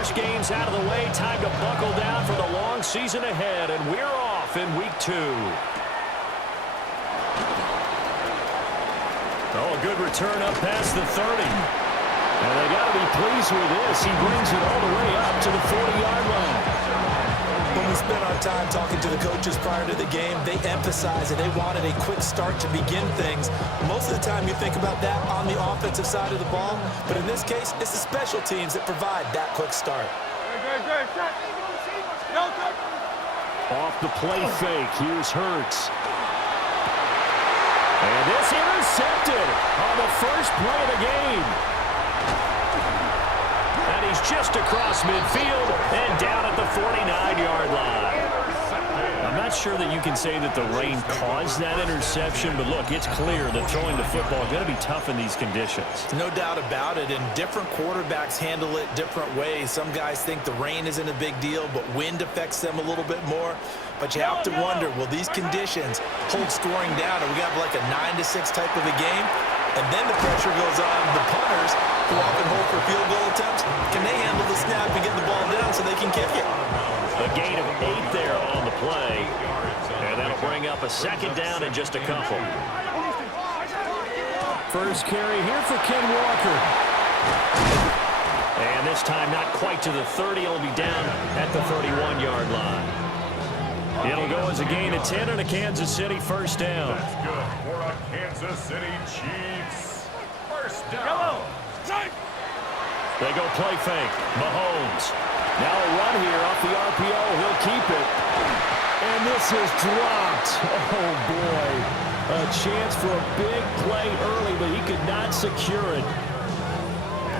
first game's out of the way. Time to buckle down for the long season ahead, and we're off in week 2. Oh, a good return up past the 30. And they got to be pleased with this. He brings it all the way up to the 40-yard line. When we spent our time talking to the coaches prior to the game, they emphasized that they wanted a quick start to begin things. Most of the time you think about that on the offensive side of the ball, but in this case, it's the special teams that provide that quick start. Off the play fake, here's Hurts. And this intercepted on the first play of the game. And he's just across midfield and down at the 49-yard line. I'm not sure that you can say that the rain caused that interception, but look, it's clear that throwing the football is going to be tough in these conditions. No doubt about it, and different quarterbacks handle it different ways. Some guys think the rain isn't a big deal, but wind affects them a little bit more. But you have to wonder, will these conditions hold scoring down? Are we have like a 9-6 type of a game? And then the pressure goes on the punters, who often hold for field goal attempts. Can they handle the snap and get the ball down so they can kick it? A gain of 8 there on the play. And that'll bring up a second down in just a couple. First carry here for Ken Walker. And this time not quite to the 30. It'll be down at the 31-yard line. It'll go as a gain of 10 and a Kansas City first down. That's good for a Kansas City Chiefs. First down. They go play fake. Mahomes. Now a run here off the RPO. He'll keep it. And this is dropped. Oh, boy. A chance for a big play early, but he could not secure it.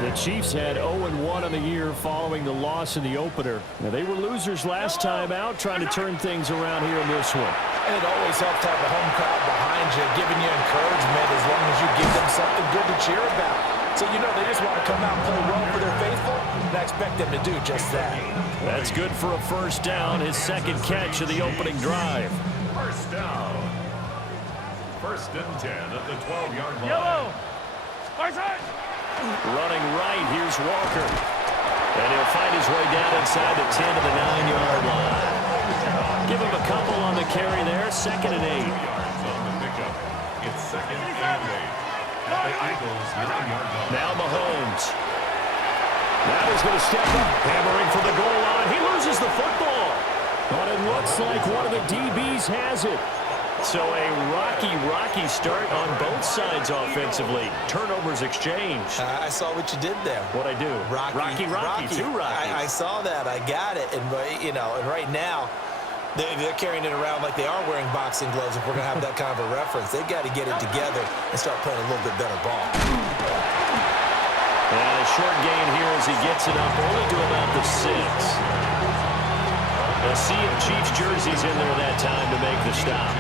The Chiefs had 0-1 on the year following the loss in the opener. Now, they were losers last time out, trying to turn things around here in this one. And it always helps to have the home crowd behind you, giving you encouragement as long as you give them something good to cheer about. So, you know, they just want to come out and play well for their faithful, and I expect them to do just that. That's good for a first down, his second catch of the opening drive. First down. First and 10 at the 12-yard line. Yellow. Side. Running right, here's Walker. And he'll find his way down inside the 10 to the 9-yard line. Give him a couple on the carry there, second and 8. 2 yards on the pickup. It's second and 8. At the Eagles 9-yard line. Now Mahomes. Now he's going to step up, hammering for the goal line. He loses the football. But it looks like one of the DBs has it. So a rocky start on both sides offensively. Turnovers exchanged. I saw what you did there. What'd I do? Rocky. Two Rockies. I saw that. I got it. And, you know, and right now, they're carrying it around like they are wearing boxing gloves if we're going to have that kind of a reference. They've got to get it together and start playing a little bit better ball. And a short gain here as he gets it up only to about the 6. A sea of Chiefs jerseys in there that time to make the stop.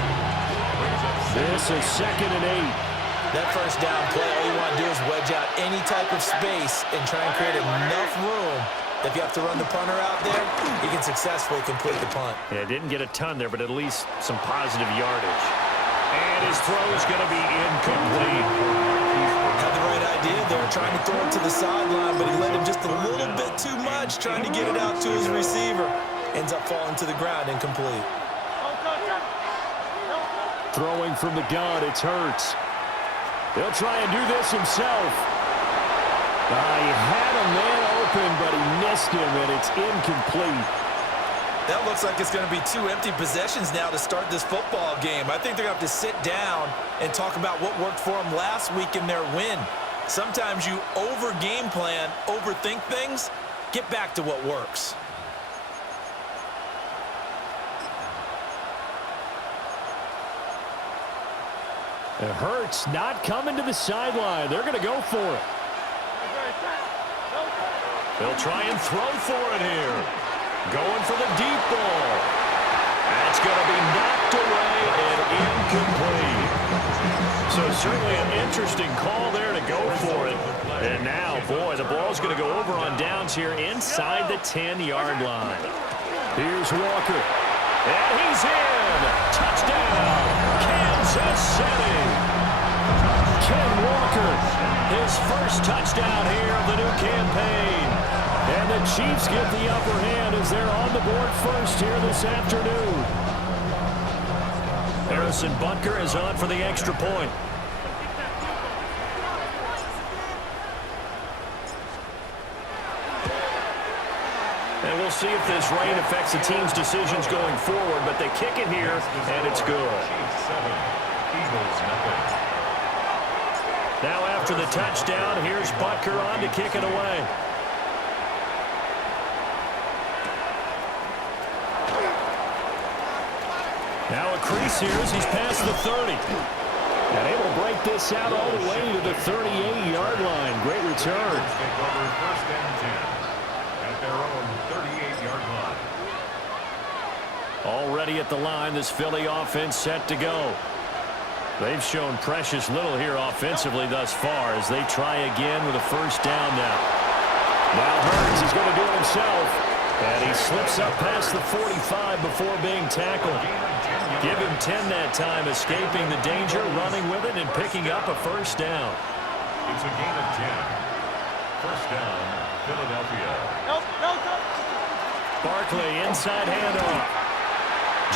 This is second and 8. That first down play, all you want to do is wedge out any type of space and try and create enough room. If you have to run the punter out there, you can successfully complete the punt. Yeah, didn't get a ton there, but at least some positive yardage. And his throw is going to be incomplete. Had the right idea there, trying to throw it to the sideline, but he led him just a little bit too much, trying to get it out to his receiver. Ends up falling to the ground, incomplete. Throwing from the gun, it's Hurts. He'll try and do this himself. He had a man open, but he missed him, and it's incomplete. That looks like it's going to be 2 empty possessions now to start this football game. I think they're going to have to sit down and talk about what worked for them last week in their win. Sometimes you over-game plan, overthink things, get back to what works. It hurts not coming to the sideline. They're going to go for it. They'll try and throw for it here. Going for the deep ball. That's going to be knocked away and incomplete. So certainly an interesting call there to go for it. And now, boy, the ball's going to go over on downs here inside the 10-yard line. Here's Walker. And he's in. Touchdown, Kansas City. Ken Walker, his first touchdown here of the new campaign. And the Chiefs get the upper hand as they're on the board first here this afternoon. Harrison Butker is on for the extra point. And we'll see if this rain affects the team's decisions going forward, but they kick it here, and it's good. Chiefs 7, Eagles nothing. Now after the touchdown, here's Butker on to kick it away. Now a crease here as he's past the 30. And able to break this out all the way to the 38-yard line. Great return. Take over first and 10 at their own 38-yard line. Already at the line, this Philly offense set to go. They've shown precious little here offensively thus far as they try again with a first down now. Now Hurts is going to do it himself. And he slips up past the 45 before being tackled. Give him 10 that time, escaping the danger, running with it, and picking up a first down. It's a gain of 10. First down, Philadelphia. Barkley, inside handoff.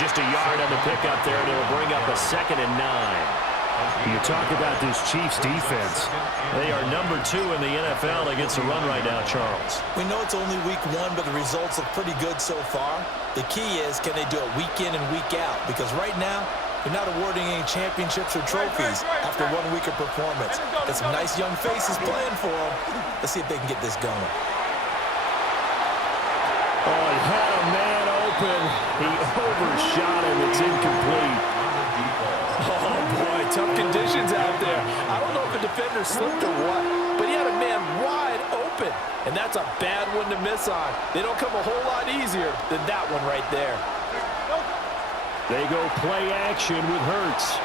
Just a yard on the pickup there, and it'll bring up a 2nd and 9. You talk about this Chiefs defense. They are number 2 in the NFL against the run right now, Charles. We know it's only week 1, but the results look pretty good so far. The key is, can they do it week in and week out? Because right now, they're not awarding any championships or trophies after 1 week of performance. Got some nice young faces playing for them. Let's see if they can get this going. Oh, he had a man open. He overshot him. It's incomplete. Oh, boy, tough conditions out there. I don't know if the defender slipped or what, but he had a man wide open, and that's a bad one to miss on. They don't come a whole lot easier than that one right there. They go play action with Hurts.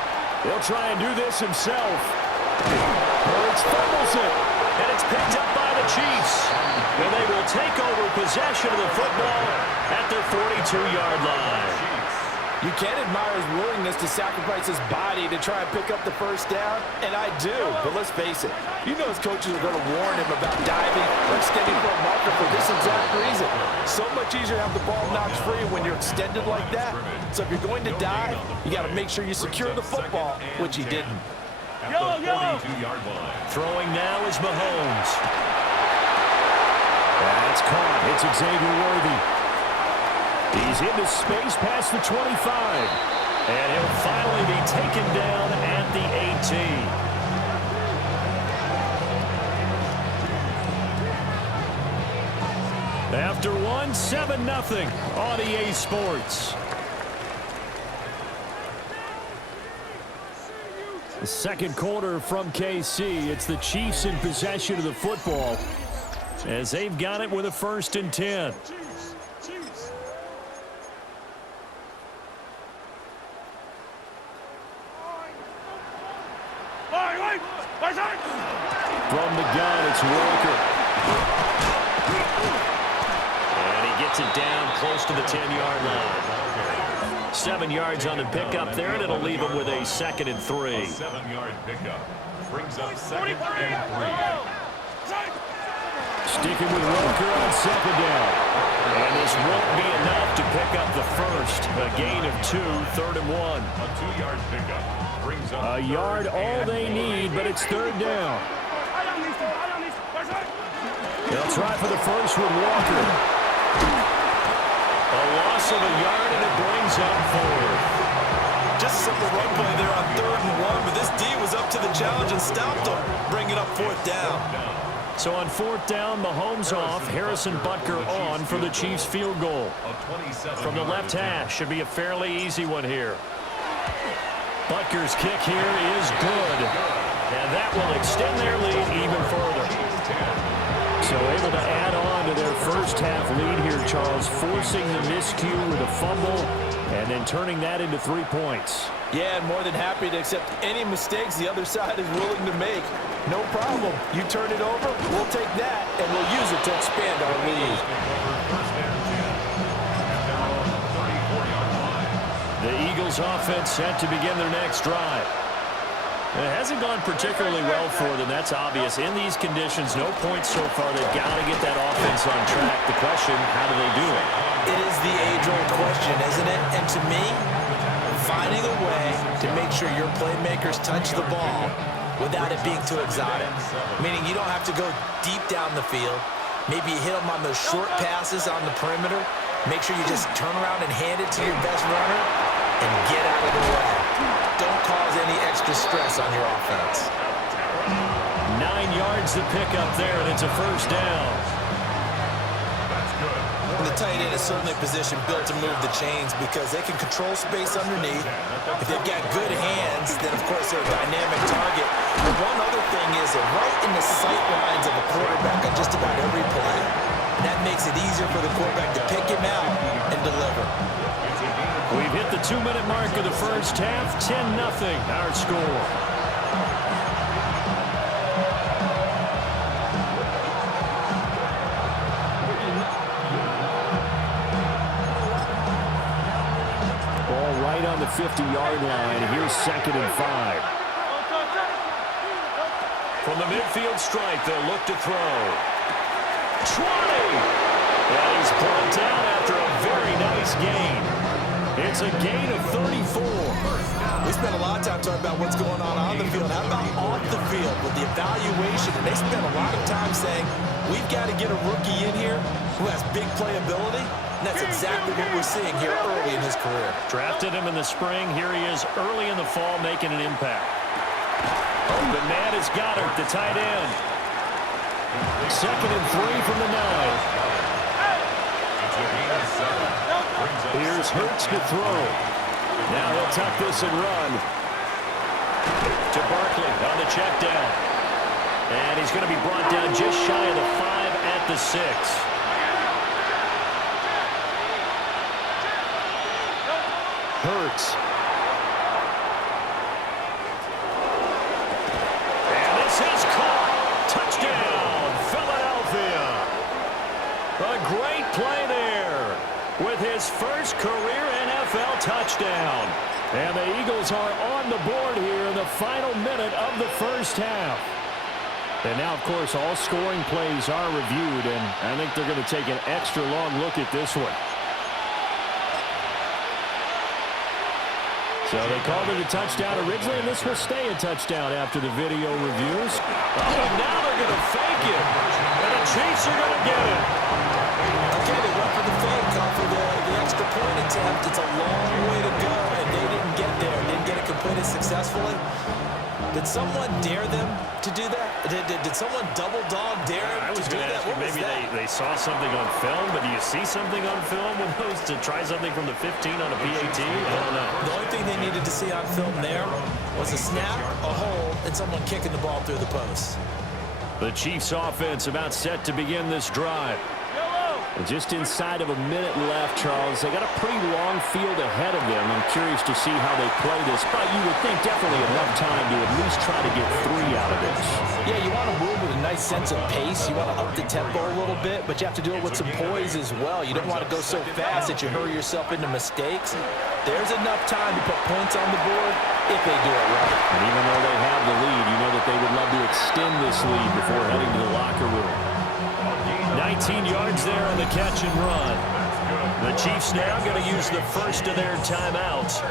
He'll try and do this himself. Hurts fumbles it, and it's picked up by the Chiefs. And they will take over possession of the football at their 42-yard line. You can admire his willingness to sacrifice his body to try and pick up the first down, and I do, but let's face it. You know his coaches are going to warn him about diving or extending for a marker for this exact reason. So much easier to have the ball knocked free when you're extended like that. So if you're going to dive, you got to make sure you secure the football, which he didn't. Throwing now is Mahomes. That's caught. It's Xavier Worthy. He's into space past the 25. And he'll finally be taken down at the 18. After one, 7-0 on EA Sports. The second quarter from KC. It's the Chiefs in possession of the football as they've got it with a 1st and 10. From the gun, it's Walker. And he gets it down close to the 10-yard line. 7 yards on the pickup there, and it'll leave him with a 2nd and 3. 7-yard pickup brings up 2nd and 3. Sticking with Walker on 2nd down. And this won't be enough to pick up the first. A gain of 2, 3rd and 1. A 2-yard pickup brings up a yard all they need, but it's 3rd down. They'll try for the first with Walker. A loss of a yard, and it brings up 4th. Just a simple run play there on 3rd and 1, but this D was up to the challenge and stopped him, bringing up 4th down. So on 4th down, Mahomes off, Harrison Butker on for the Chiefs field goal. From the left hash, should be a fairly easy one here. Butker's kick here is good, and that will extend their lead even further. So able to add on to their first half lead here, Charles, forcing the miscue with a fumble and then turning that into 3 points. Yeah, and more than happy to accept any mistakes the other side is willing to make. No problem. You turn it over, we'll take that, and we'll use it to expand our lead. The Eagles offense set to begin their next drive. It hasn't gone particularly well for them. That's obvious. In these conditions, no points so far. They've got to get that offense on track. The question, how do they do it? It is the age-old question, isn't it? And to me, finding a way to make sure your playmakers touch the ball without it being too exotic. Meaning you don't have to go deep down the field. Maybe you hit them on those short passes on the perimeter. Make sure you just turn around and hand it to your best runner and get out of the way. Don't cause any extra stress on your offense. 9 yards to pick up there, and it's a first down. And the tight end is certainly a position built to move the chains because they can control space underneath. If they've got good hands, then, of course, they're a dynamic target. But one other thing is they're right in the sight lines of a quarterback on just about every play. And that makes it easier for the quarterback to pick him out and deliver. We've hit the 2-minute mark of the first half. 10-0 our score. On the 50-yard line. Here's 2nd and 5. From the midfield strike, they'll look to throw. 20! And he's brought down after a very nice gain. It's a gain of 34. We spent a lot of time talking about what's going on the field. How about off the field with the evaluation? And they spent a lot of time saying, we've got to get a rookie in here who has big playability. And that's exactly what we're seeing here early in his career. Drafted him in the spring. Here he is early in the fall making an impact. Open man is Goddard, the tight end. 2nd and 3 from the 9. Here's Hurts to throw. Now he'll tuck this and run. To Barkley on the check down. And he's going to be brought down just shy of the 5 at the 6. Hurts. And this is caught. Touchdown, Philadelphia. A great play there with his first career NFL touchdown. And the Eagles are on the board here in the final minute of the first half. And now, of course, all scoring plays are reviewed, and I think they're going to take an extra long look at this one. So they called it a touchdown originally, and this will stay a touchdown after the video reviews. Oh, now they're going to fake it. And the Chiefs are going to get it. Okay, they went for the fake, called for the extra point attempt. It's a long way to go, and they didn't get there. Didn't get it completed successfully. Did someone dare them to do that? Did someone double dog dare them to do that? What was maybe that? they saw something on film, but do you see something on film with those to try something from the 15 on a PAT? I don't know. The only thing they needed to see on film there was a snap, a hole, and someone kicking the ball through the post. The Chiefs offense about set to begin this drive. Just inside of a minute left, Charles. They got a pretty long field ahead of them. I'm curious to see how they play this, but you would think definitely enough time to at least try to get 3 out of this. Yeah, you want to move with a nice sense of pace. You want to up the tempo a little bit, but you have to do it with some poise as well. You don't want to go so fast that you hurry yourself into mistakes. There's enough time to put points on the board if they do it right. And even though they have the lead, you know that they would love to extend this lead before heading to the locker room. 19 yards there on the catch and run. The Chiefs now going to use the first of their timeouts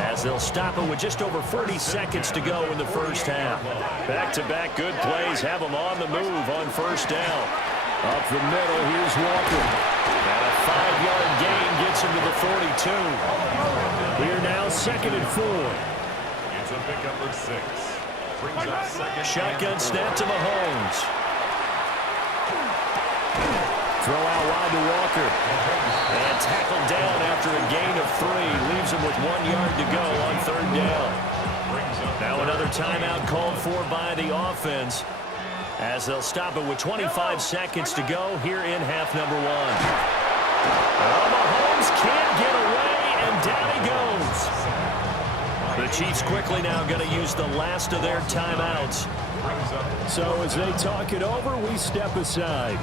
as they'll stop it with just over 40 seconds to go in the first half. Back-to-back good plays have them on the move on first down. Up the middle, here's Walker. And a 5-yard gain gets him to the 42. Here now, 2nd and 4. It's a pickup for 6. Brings up 2nd. Shotgun snap to Mahomes. Throw out wide to Walker. And tackled down after a gain of 3. Leaves him with 1 yard to go on 3rd down. Now another timeout called for by the offense as they'll stop it with 25 seconds to go here in half number 1. Mahomes can't get away, and down he goes. The Chiefs quickly now going to use the last of their timeouts. So as they talk it over, we step aside.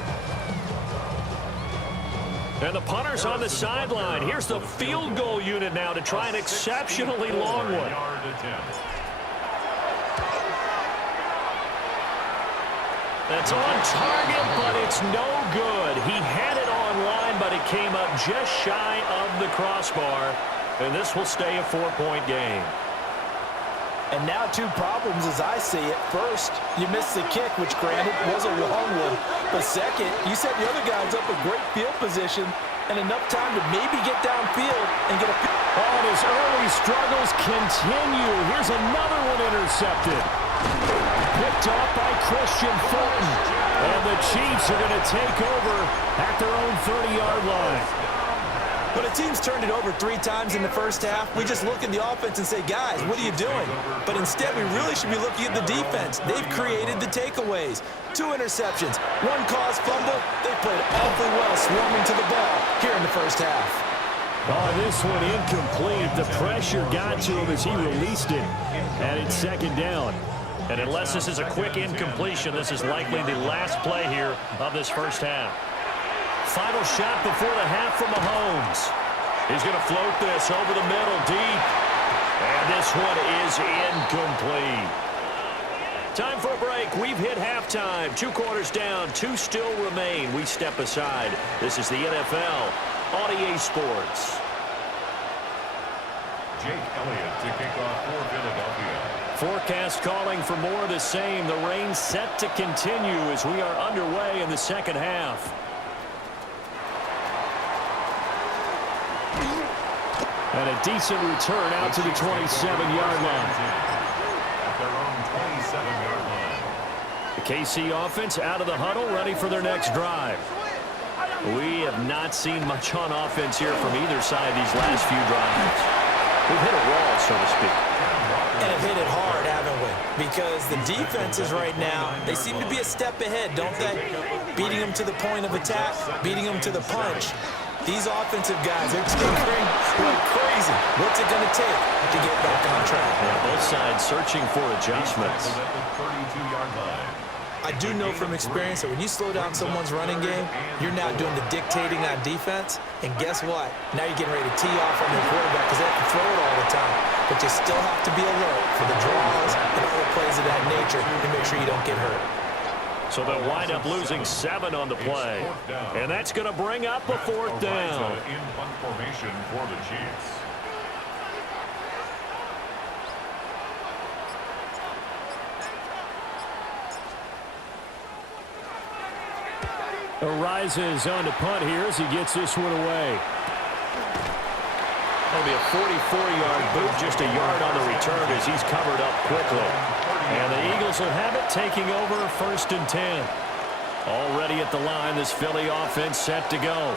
And the punter's on the sideline. Here's the field goal unit now to try an exceptionally long one. That's on target, but it's no good. He had it on line, but it came up just shy of the crossbar. And this will stay a 4-point game. And now two problems as I see it. First, you missed the kick, which granted was a long one. But second, you set the other guys up a great field position and enough time to maybe get downfield and get a... Oh, and his early struggles continue. Here's another one intercepted. Picked off by Christian Fulton. And the Chiefs are going to take over at their own 30-yard line. When a team's turned it over 3 times in the first half, we just look at the offense and say, guys, what are you doing? But instead, we really should be looking at the defense. They've created the takeaways. 2 interceptions, 1 caused fumble. They played awfully well swarming to the ball here in the first half. Oh, this one incomplete. The pressure got to him as he released it. And it's 2nd down. And unless this is a quick incompletion, this is likely the last play here of this first half. Final shot before the half from Mahomes. He's going to float this over the middle deep. And this one is incomplete. Time for a break. We've hit halftime. 2 quarters down. 2 still remain. We step aside. This is the NFL on EA Sports. Jake Elliott to kick off for Philadelphia. Forecast calling for more of the same. The rain set to continue as we are underway in the second half. And a decent return out to the 27-yard line. At their own 27-yard line. The KC offense out of the huddle, ready for their next drive. We have not seen much on offense here from either side these last few drives. We've hit a wall, so to speak. And have hit it hard, haven't we? Because the defenses right now, they seem to be a step ahead, don't they? Beating them to the point of attack, beating them to the punch. These offensive guys are tinkering like crazy. What's it going to take to get back on track? Yeah, both sides searching for adjustments. I do know from experience that when you slow down someone's running game, you're now doing the dictating on defense. And guess what? Now you're getting ready to tee off on their quarterback because they have to throw it all the time. But you still have to be alert for the draws and other plays of that nature to make sure you don't get hurt. So they'll wind up losing 7 on the play. And that's going to bring up a 4th down. In punt formation for the Chiefs. Arises on to punt here as he gets this one away. That'll be a 44-yard boot, just a yard on the return as he's covered up quickly. And the Eagles will have it, taking over 1st and 10. Already at the line, this Philly offense set to go.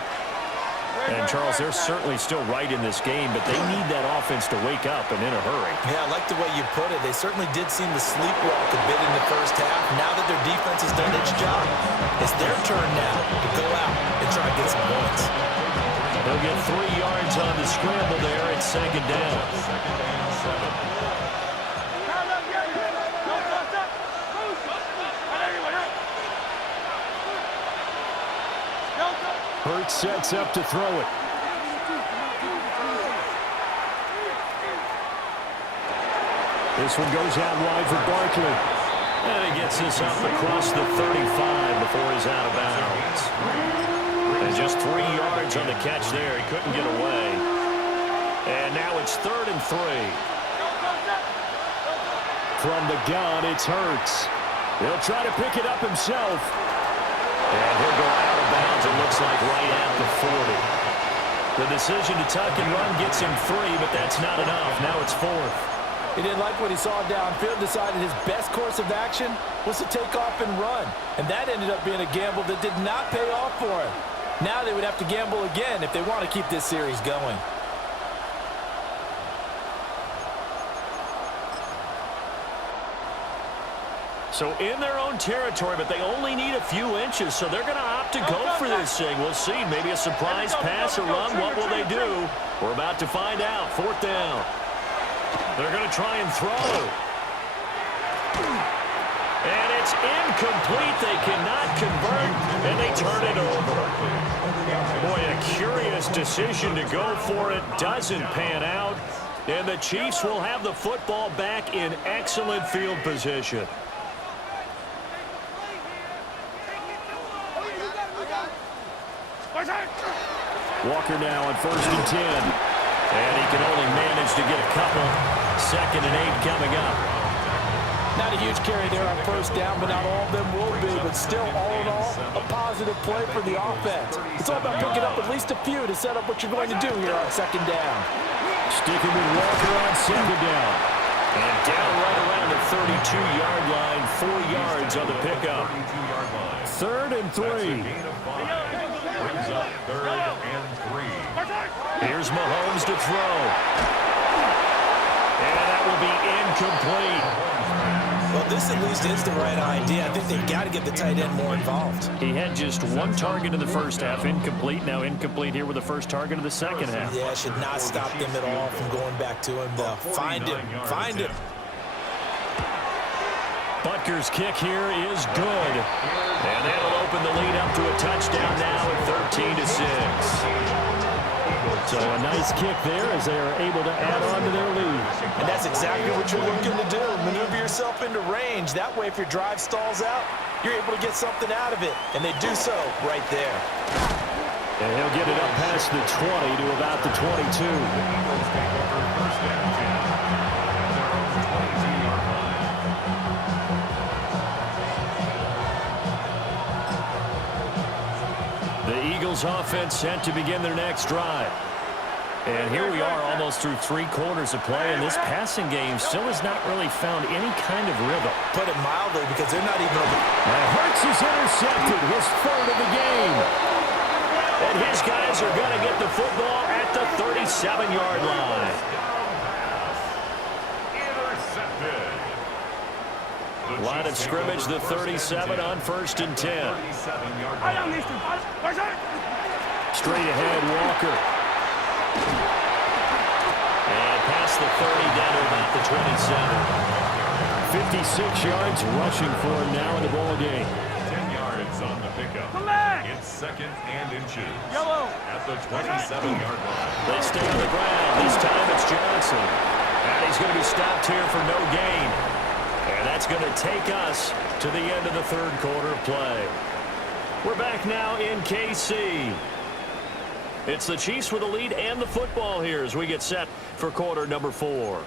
And, Charles, they're certainly still right in this game, but they need that offense to wake up and in a hurry. Yeah, I like the way you put it. They certainly did seem to sleepwalk a bit in the first half. Now that their defense has done its job, it's their turn now to go out and try to get some points. They'll get 3 yards on the scramble there. It's 2nd down. Hurts sets up to throw it. This one goes out wide for Barkley. And he gets this up across the 35 before he's out of bounds. And just 3 yards on the catch there. He couldn't get away. And now it's 3rd and 3. From the gun, it's Hurts. He'll try to pick it up himself. And he'll go out of bounds, it looks like, right at the 40. The decision to tuck and run gets him 3, but that's not enough. Now it's 4th. He didn't like what he saw downfield, decided his best course of action was to take off and run. And that ended up being a gamble that did not pay off for him. Now they would have to gamble again if they want to keep this series going. So in their own territory, but they only need a few inches, so they're going to opt to go for this thing. We'll see. Maybe a surprise pass or run. What will they do? We're about to find out. 4th down. They're going to try and throw. And it's incomplete. They cannot convert, and they turn it over. Boy, a curious decision to go for it. Doesn't pan out. And the Chiefs will have the football back in excellent field position. Walker now on 1st and 10. And he can only manage to get a couple. 2nd and 8 coming up. Not a huge carry there on 1st down, but not all of them will be. But still, all in all, a positive play for the offense. It's all about picking up at least a few to set up what you're going to do here on 2nd down. Sticking with Walker on 2nd down. And down right around the 32-yard line. 4 yards on the pickup. 3rd and 3. Brings up 3rd and 3. Here's Mahomes to throw. And that will be incomplete. Well, this at least is the right idea. I think they've got to get the tight end more involved. He had just 1 target in the first half, incomplete. Now incomplete here with the first target of the second half. Yeah, should not stop them at all from going back to him, though. Find him. Find him. Butker's kick here is good. And that'll open the lead up to a touchdown now at 13-6. So a nice kick there as they are able to add on to their lead. And that's exactly what you're looking to do. Maneuver yourself into range. That way, if your drive stalls out, you're able to get something out of it. And they do so right there. And he'll get it up past the 20 to about the 22. The Eagles offense set to begin their next drive. And here we are almost through 3 quarters of play, and this passing game still has not really found any kind of rhythm. Put it mildly, because they're not even... Hurts is intercepted, his 3rd of the game. And his guys are going to get the football at the 37-yard line. Intercepted. Line of scrimmage, the 37 on 1st and 10. Straight ahead, Walker. And past the 30, down to about the 27. 56 yards rushing for him now in the ball game. 10 yards on the pickup. It's 2nd and inches. Yellow. At the 27-yard line. They stay on the ground. This time it's Johnson. And he's going to be stopped here for no gain. And that's going to take us to the end of the 3rd quarter of play. We're back now in KC. It's the Chiefs with the lead and the football here as we get set for quarter number 4.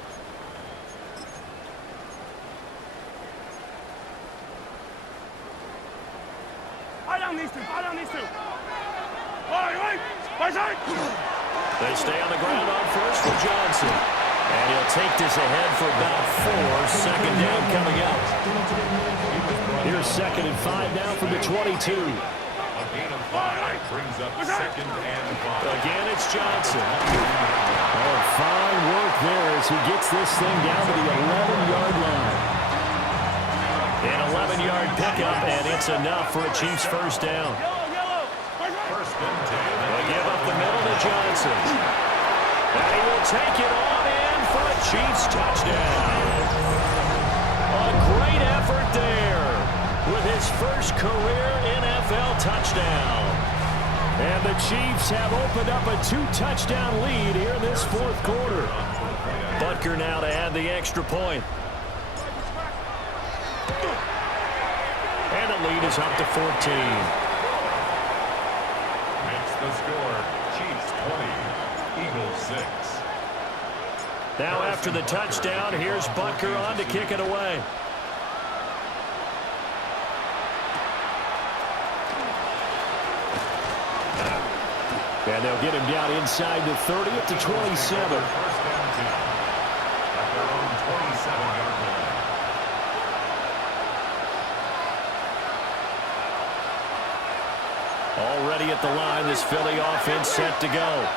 They stay on the ground on 1st for Johnson. And he'll take this ahead for about 4. 2nd down coming up. Here's 2nd and 5 now from the 22. A gain of 5 brings up 2nd and 5. Again, it's Johnson. Oh, fine work there as he gets this thing down to the 11-yard line. An 11-yard pickup, and it's enough for a Chiefs 1st down. 1st and 10. They give up the middle to Johnson. And he will take it on in for a Chiefs touchdown. A great effort there with his first career NFL touchdown. And the Chiefs have opened up a 2-touchdown lead here in this 4th quarter. Butker now to add the extra point. And the lead is up to 14. Makes the score. Chiefs 20. Eagles 6. Now after the touchdown, here's Butker on to kick it away. And they'll get him down inside the 30 up to 27. 1st and 10. At their own 27-yard line. Already at the line, this Philly offense set to go.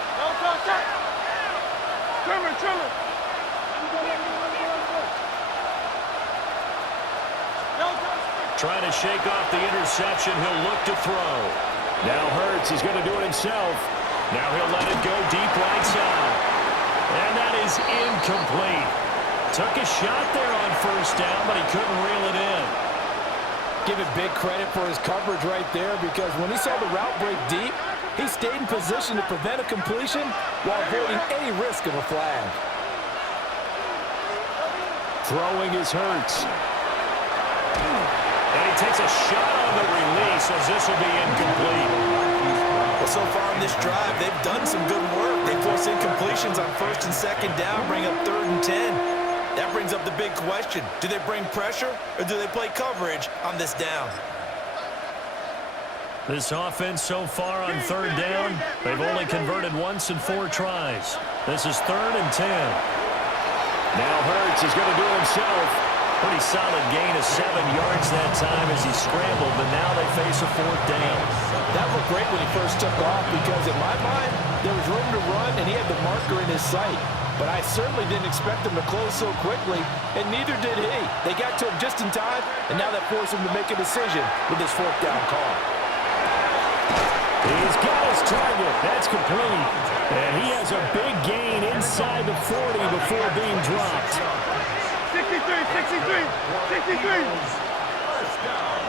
Trying to shake off the interception, he'll look to throw. Now Hurts, he's going to do it himself. Now he'll let it go deep right side. And that is incomplete. Took a shot there on 1st down, but he couldn't reel it in. Give it big credit for his coverage right there, because when he saw the route break deep, he stayed in position to prevent a completion while avoiding any risk of a flag. Throwing is Hurts. And he takes a shot on the release as this will be incomplete. Well, so far in this drive, they've done some good work. They force incompletions on 1st and 2nd down, bring up 3rd and 10. That brings up the big question. Do they bring pressure or do they play coverage on this down? This offense so far on 3rd down, they've only converted once in 4 tries. This is 3rd and 10. Now Hurts is going to do it himself. Pretty solid gain of 7 yards that time as he scrambled, but now they face a 4th down. That looked great when he first took off because in my mind, there was room to run and he had the marker in his sight. But I certainly didn't expect him to close so quickly, and neither did he. They got to him just in time, and now that forced him to make a decision with this 4th down call. He's got his target. That's complete. And he has a big gain inside the 40 before being dropped. 63, 63, 63. First down.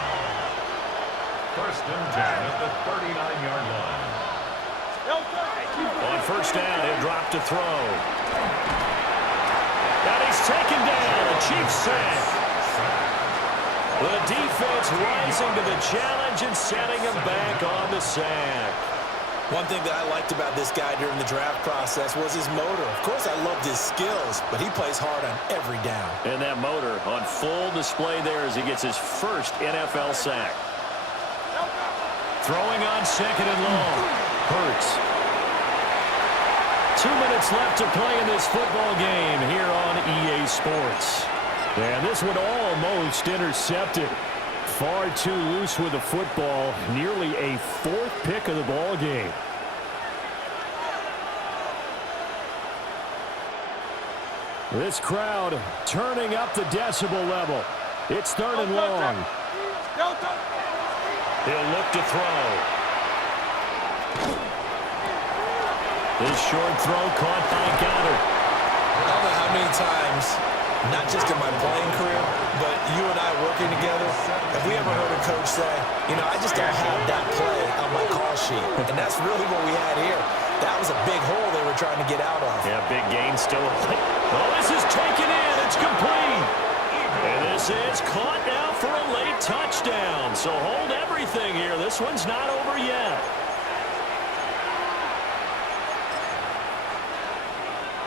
1st and 10 at the 39-yard line. On 1st down, he'll drop to throw. And he's taken down. A Cheifs sack. The defense rising to the challenge and setting him back on the sack. One thing that I liked about this guy during the draft process was his motor. Of course, I loved his skills, but he plays hard on every down. And that motor on full display there as he gets his first NFL sack. Throwing on 2nd and long. Hurts. 2 minutes left to play in this football game here on EA Sports. And this one almost intercepted. Far too loose with the football. Nearly a 4th pick of the ball game. This crowd turning up the decibel level. It's 3rd and long. He'll look to throw. This short throw caught by Goddard. I don't know how many times, not just in my playing career, but you and I working together, have we ever heard a coach say, you know, I just don't have that play on my call sheet. And that's really what we had here. That was a big hole they were trying to get out of. Yeah, big gain still. Oh, this is taken in. It's complete. And this is caught now for a late touchdown. So hold everything here. This one's not over yet.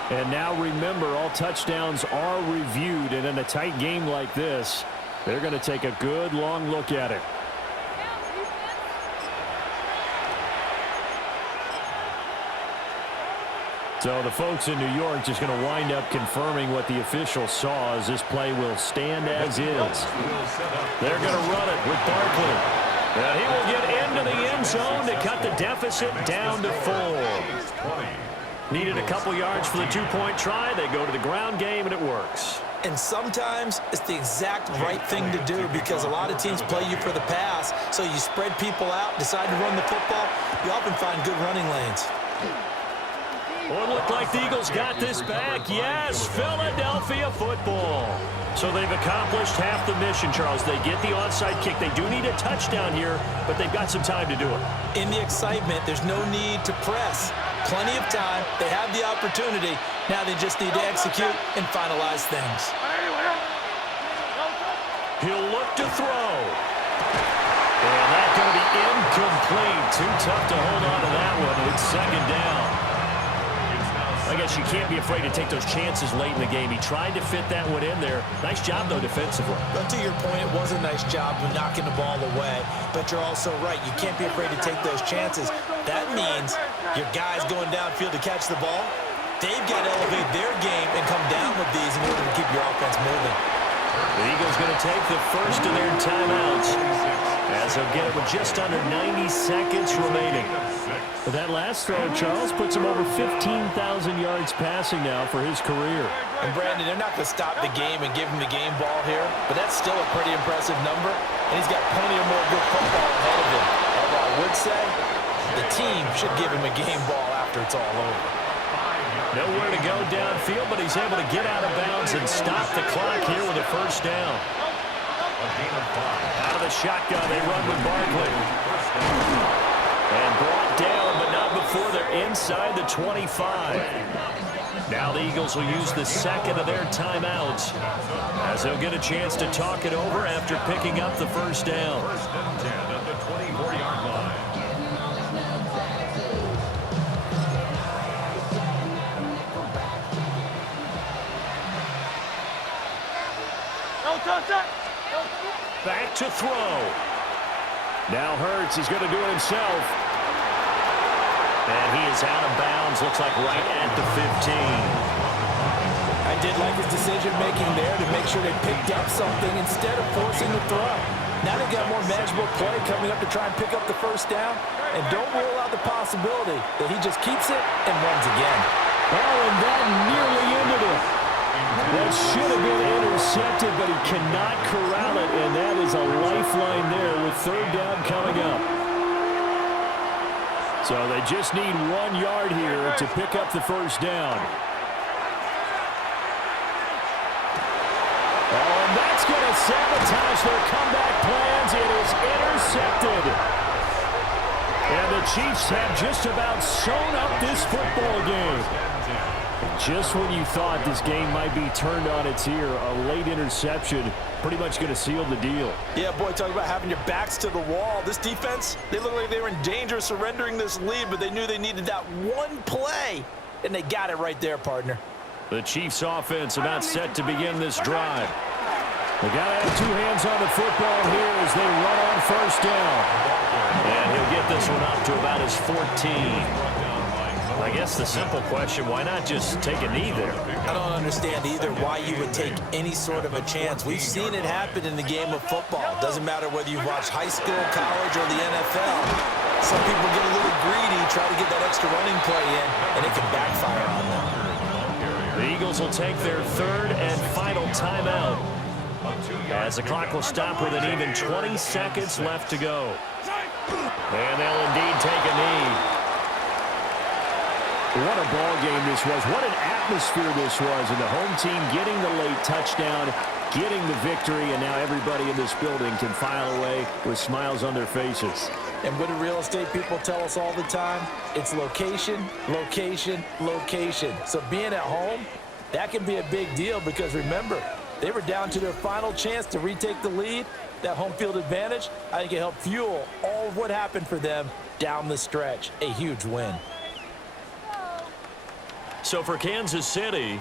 And now remember, all touchdowns are reviewed, and in a tight game like this, they're going to take a good long look at it. So the folks in New York just going to wind up confirming what the official saw as this play will stand as is. They're going to run it with Barkley. And he will get into the end zone to cut the deficit down to 4. Needed a couple yards for the 2-point try. They go to the ground game, and it works. And sometimes it's the exact right thing to do because a lot of teams play you for the pass. So you spread people out, decide to run the football. You often find good running lanes. Well, it looked like the Eagles got this back. Yes, Philadelphia football. So they've accomplished half the mission, Charles. They get the onside kick. They do need a touchdown here, but they've got some time to do it. In the excitement, there's no need to press. Plenty of time. They have the opportunity. Now they just need to execute and finalize things. He'll look to throw. And that's going to be incomplete. Too tough to hold on to that one. It's 2nd down. I guess you can't be afraid to take those chances late in the game. He tried to fit that one in there. Nice job, though, defensively. But to your point, it was a nice job of knocking the ball away. But you're also right. You can't be afraid to take those chances. That means your guys going downfield to catch the ball, they've got to elevate their game and come down with these in order to keep your offense moving. The Eagles going to take the first of their timeouts as they'll get it with just under 90 seconds remaining. But that last throw, Charles, puts him over 15,000 yards passing now for his career. And, Brandon, they're not going to stop the game and give him the game ball here, but that's still a pretty impressive number, and he's got plenty of more good football ahead of him. Although I would say the team should give him a game ball after it's all over. Nowhere to go downfield, but he's able to get out of bounds and stop the clock here with a first down. Out of the shotgun, they run with Barkley. And brought down, but not before they're inside the 25. Now the Eagles will use the second of their timeouts as they'll get a chance to talk it over after picking up the first down. First and 10 at the 24-yard line. Back to throw. Now Hurts is going to do it himself. And he is out of bounds, looks like right at the 15. I did like his decision-making there to make sure they picked up something instead of forcing the throw. Now they got more manageable play coming up to try and pick up the first down. And don't rule out the possibility that he just keeps it and runs again. Oh, and that nearly ended it. That should have been intercepted, but he cannot corral it, and that is a lifeline there with third down coming up. So they just need 1 yard here to pick up the first down. Oh, and that's going to sabotage their comeback plans. It is intercepted. And the Chiefs have just about sewn up this football game. Just when you thought this game might be turned on its ear, a late interception pretty much going to seal the deal. Yeah, boy, talk about having your backs to the wall. This defense, they looked like they were in danger of surrendering this lead, but they knew they needed that one play, and they got it right there, partner. The Chiefs offense about set to begin this drive. They got to have 2 hands on the football here as they run on first down. And he'll get this one up to about his 14. I guess the simple question, why not just take a knee there? I don't understand either why you would take any sort of a chance. We've seen it happen in the game of football. Doesn't matter whether you watch high school, college, or the NFL. Some people get a little greedy, try to get that extra running play in, and it can backfire on them. The Eagles will take their third and final timeout as the clock will stop with an even 20 seconds left to go. And they'll indeed take a knee. What a ball game this was. What an atmosphere this was. And the home team getting the late touchdown, getting the victory, and now everybody in this building can file away with smiles on their faces. And what do real estate people tell us all the time? It's location, location, location. So being at home, that can be a big deal because remember, they were down to their final chance to retake the lead. That home field advantage, I think it helped fuel all of what happened for them down the stretch. A huge win. So for Kansas City,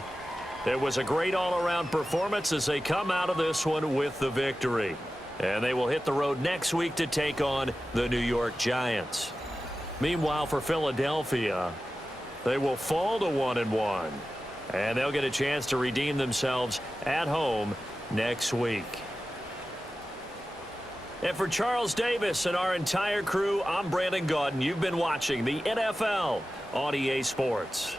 it was a great all-around performance as they come out of this one with the victory. And they will hit the road next week to take on the New York Giants. Meanwhile, for Philadelphia, they will fall to 1-1. And they'll get a chance to redeem themselves at home next week. And for Charles Davis and our entire crew, I'm Brandon Gaudin. You've been watching the NFL on EA Sports.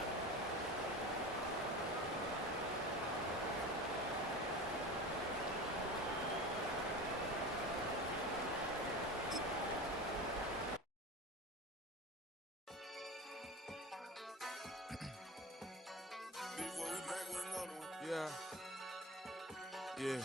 Yeah.